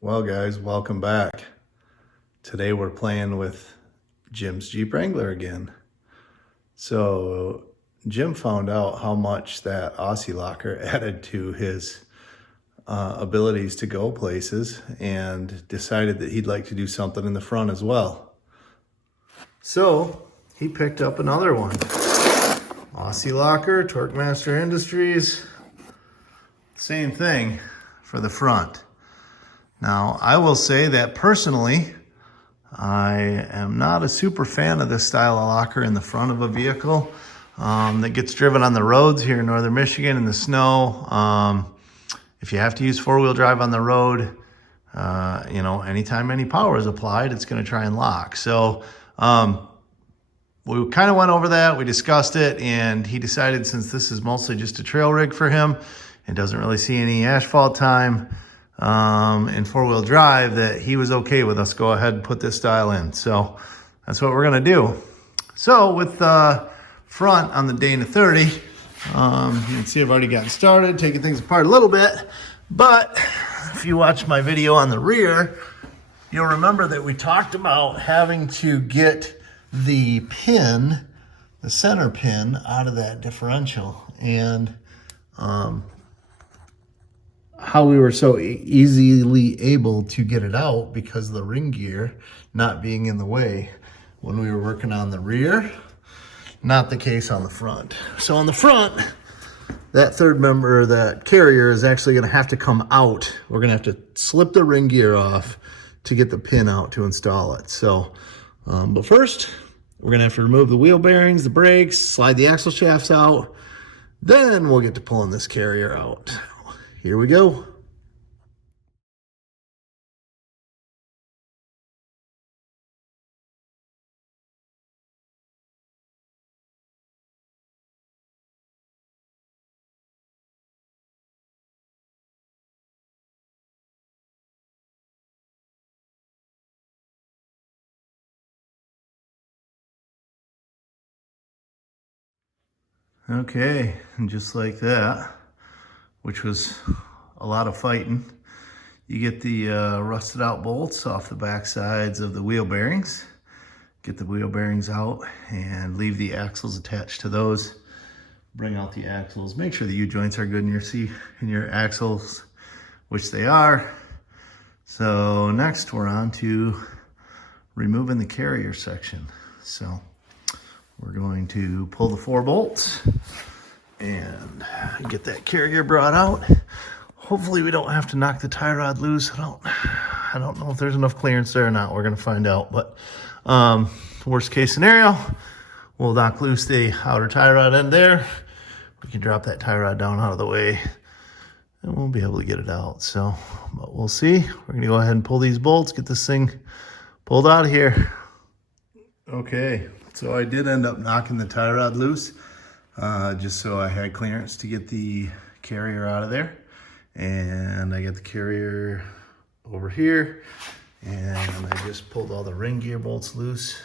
Well guys, welcome back. Today we're playing with Jim's Jeep Wrangler again. So Jim found out how much that Aussie Locker added to his abilities to go places and decided that he'd like to do something in the front as well. So he picked up another one. Aussie Locker, Torque Master Industries, same thing for the front. Now, I will say that personally, I am not a super fan of this style of locker in the front of a vehicle that gets driven on the roads here in northern Michigan in the snow. If you have to use four-wheel drive on the road, anytime any power is applied, it's going to try and lock. So we kind of went over that. We discussed it, and he decided since this is mostly just a trail rig for him and doesn't really see any asphalt time in four-wheel drive, that he was okay with us go ahead and put this style in. So that's what we're gonna do. So with the front on the Dana 30, you can see I've already gotten started, taking things apart a little bit. But if you watch my video on the rear, you'll remember that we talked about having to get the pin, the center pin, out of that differential, and how we were so easily able to get it out because of the ring gear not being in the way when we were working on the rear. Not the case on the front. So on the front, that third member, that carrier, is actually going to have to come out. We're going to have to slip the ring gear off to get the pin out to install it. So, but first, we're going to have to remove the wheel bearings, the brakes, slide the axle shafts out. Then we'll get to pulling this carrier out. Here we go. Okay, and just like that, which was a lot of fighting, you get the rusted out bolts off the back sides of the wheel bearings. Get the wheel bearings out and leave the axles attached to those. Bring out the axles. Make sure the U-joints are good in your axles, which they are. So next we're on to removing the carrier section. So we're going to pull the 4 bolts and get that carrier brought out. Hopefully we don't have to knock the tie rod loose. I don't know if there's enough clearance there or not. We're gonna find out, but worst case scenario, we'll knock loose the outer tie rod end there. We can drop that tie rod down out of the way and we'll be able to get it out. So, but we'll see. We're gonna go ahead and pull these bolts, get this thing pulled out of here. Okay, so I did end up knocking the tie rod loose, just so I had clearance to get the carrier out of there. And I got the carrier over here, and I just pulled all the ring gear bolts loose.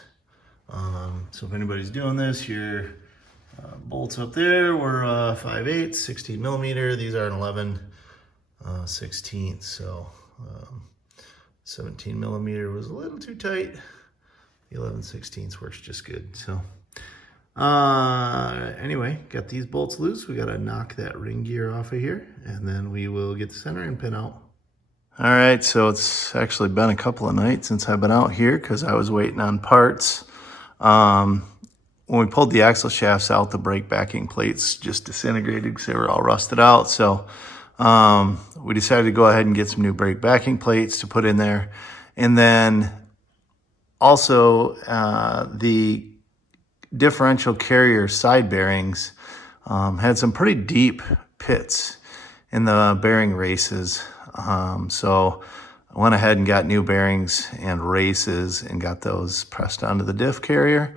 So if anybody's doing this, your bolts up there were 5/8, 16 millimeter. These are an 11/16. So 17 millimeter was a little too tight. The 11/16 works just good. So anyway, got these bolts loose. We got to knock that ring gear off of here, and then we will get the centering pin out. All right, so it's actually been a couple of nights since I've been out here because I was waiting on parts. When we pulled the axle shafts out, the brake backing plates just disintegrated because they were all rusted out. So we decided to go ahead and get some new brake backing plates to put in there. And then also the differential carrier side bearings had some pretty deep pits in the bearing races. So I went ahead and got new bearings and races and got those pressed onto the diff carrier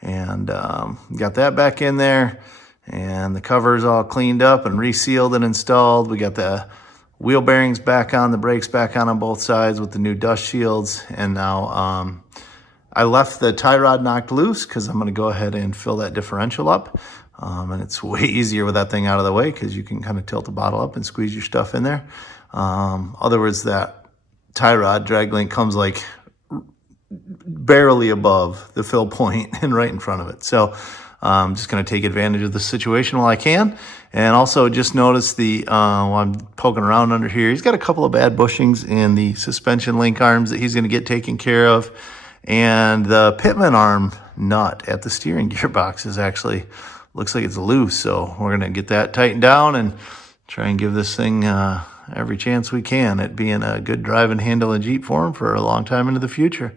and got that back in there, and the covers all cleaned up and resealed and installed. We got the wheel bearings back on, the brakes back on both sides with the new dust shields, and now I left the tie rod knocked loose because I'm going to go ahead and fill that differential up. And it's way easier with that thing out of the way because you can kind of tilt the bottle up and squeeze your stuff in there. Other words, that tie rod drag link comes like barely above the fill point and right in front of it. So I'm just going to take advantage of the situation while I can. And also just notice while I'm poking around under here, he's got a couple of bad bushings in the suspension link arms that he's going to get taken care of. And the pitman arm nut at the steering gearbox is actually, looks like it's loose. So we're going to get that tightened down and try and give this thing every chance we can at being a good drive and handle a Jeep for him for a long time into the future.